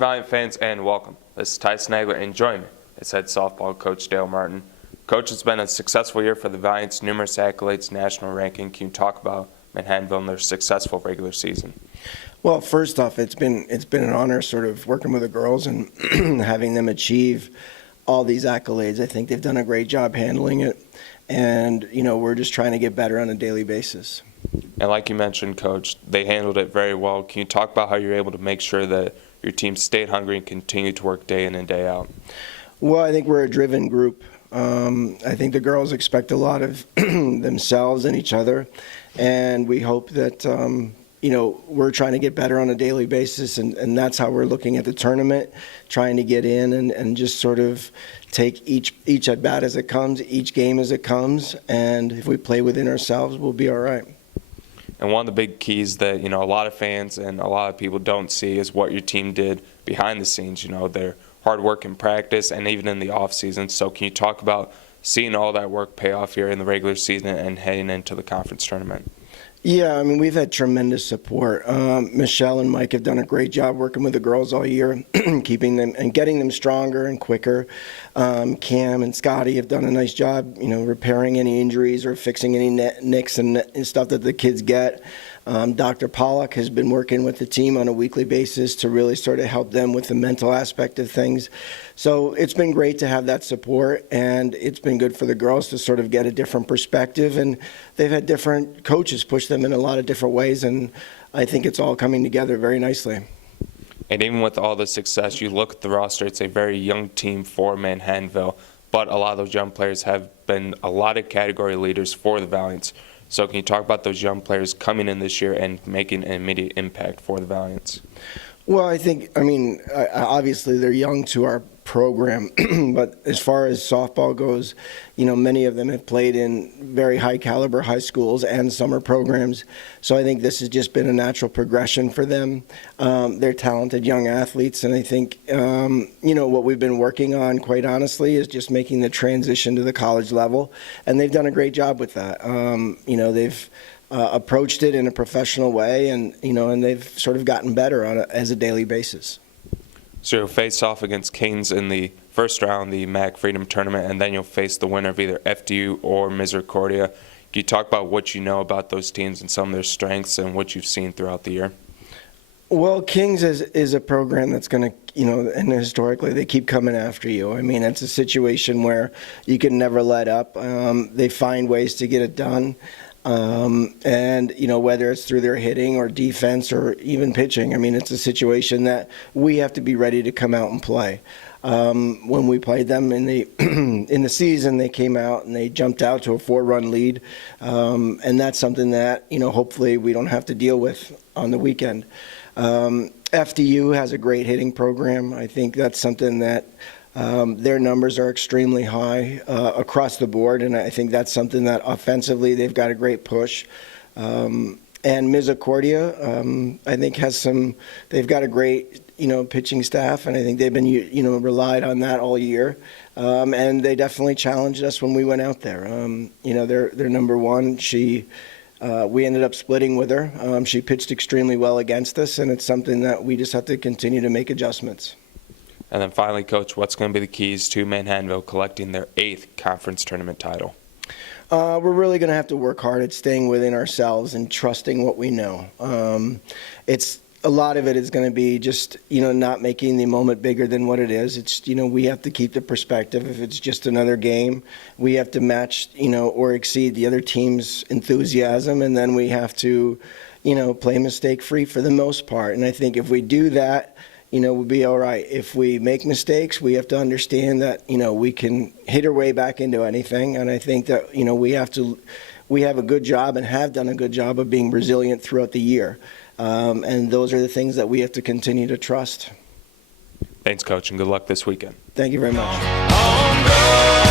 Valiant fans, and welcome. This is Tyson, Agler, and join me as head softball coach Dale Martin. Coach, it's been a successful year for the Valiants, numerous accolades, national ranking. Can you talk about Manhattanville and their successful regular season? Well, first off, it's been an honor sort of working with the girls and having them achieve all these accolades. I think they've done a great job handling it, and we're just trying to get better on a daily basis. And like you mentioned, Coach, they handled it very well. Can you talk about how you're able to make sure that your team stayed hungry and continued to work day in and day out? Well, I think we're a driven group. I think the girls expect a lot of themselves and each other, and we hope that we're trying to get better on a daily basis, and that's how we're looking at the tournament, trying to get in and just sort of take each at bat as it comes, each game as it comes, and if we play within ourselves, we'll be all right. And one of the big keys that, a lot of fans and a lot of people don't see is what your team did behind the scenes, their hard work in practice and even in the off season. So can you talk about seeing all that work pay off here in the regular season and heading into the conference tournament? Yeah, I mean, we've had tremendous support. Michelle and Mike have done a great job working with the girls all year, keeping them and getting them stronger and quicker. Cam and Scotty have done a nice job, repairing any injuries or fixing any nicks and stuff that the kids get. Dr. Pollock has been working with the team on a weekly basis to really sort of help them with the mental aspect of things. So it's been great to have that support, and it's been good for the girls to sort of get a different perspective, and they've had different coaches push them in a lot of different ways, and I think it's all coming together very nicely. And even with all the success, you look at the roster, it's a very young team for Manhattanville, but a lot of those young players have been a lot of category leaders for the Valiants. So can you talk about those young players coming in this year and making an immediate impact for the Valiants? Well, obviously they're young to our program, but as far as softball goes, many of them have played in very high caliber high schools and summer programs. So I think this has just been a natural progression for them. They're talented young athletes, and I think, what we've been working on, quite honestly, is just making the transition to the college level, and they've done a great job with that. They've approached it in a professional way, and they've sort of gotten better on as a daily basis. So you'll face off against Kings in the first round, the MAC Freedom Tournament, and then you'll face the winner of either FDU or Misericordia. Can you talk about what you know about those teams and some of their strengths and what you've seen throughout the year? Well, Kings is a program that's going to, and historically they keep coming after you. I mean, it's a situation where you can never let up. They find ways to get it done. And whether it's through their hitting or defense or even pitching, I mean, it's a situation that we have to be ready to come out and play. When we played them in the in the season, they came out and they jumped out to a 4-run lead, and that's something that hopefully we don't have to deal with on the weekend. FDU has a great hitting program. I think that's something that their numbers are extremely high across the board, and I think that's something that offensively they've got a great push. And Misericordia, I think they've got a great pitching staff, and I think they've been relied on that all year. And they definitely challenged us when we went out there. They're number one. We ended up splitting with her. She pitched extremely well against us, and it's something that we just have to continue to make adjustments. And then finally, Coach, what's going to be the keys to Manhattanville collecting their 8th conference tournament title? We're really going to have to work hard at staying within ourselves and trusting what we know. A lot of it is going to be just, not making the moment bigger than what it is. It's, we have to keep the perspective. If it's just another game, we have to match, or exceed the other team's enthusiasm, and then we have to, play mistake-free for the most part. And I think if we do that, we'll be all right. If we make mistakes, we have to understand that, we can hit our way back into anything. And I think that, we have a good job and have done a good job of being resilient throughout the year. And those are the things that we have to continue to trust. Thanks, Coach, and good luck this weekend. Thank you very much.